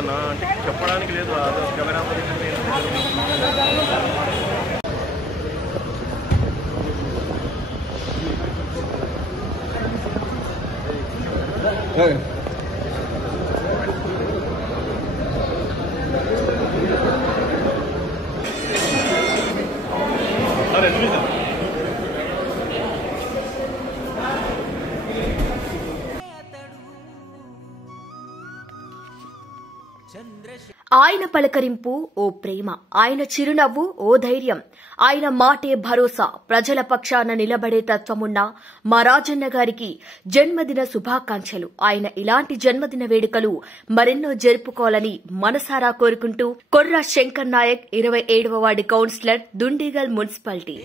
లేదన్నా, అంటే చెప్పడానికి లేదు. కెమెరా ఆయన పలకరింపు ఓ ప్రేమ, ఆయన చిరునవ్వు ఓ ధైర్యం, ఆయన మాటే భరోసా, ప్రజల పక్షాన నిలబడే తత్వమున్న మా రాజన్న గారికి జన్మదిన శుభాకాంక్షలు. ఆయన ఇలాంటి జన్మదిన వేడుకలు మరెన్నో జరుపుకోవాలని మనసారా కోరుకుంటూ కొర్ర శంకర్ నాయక్, 27వ వార్డు కౌన్సిలర్, దుండిగల్ మున్సిపాలిటీ.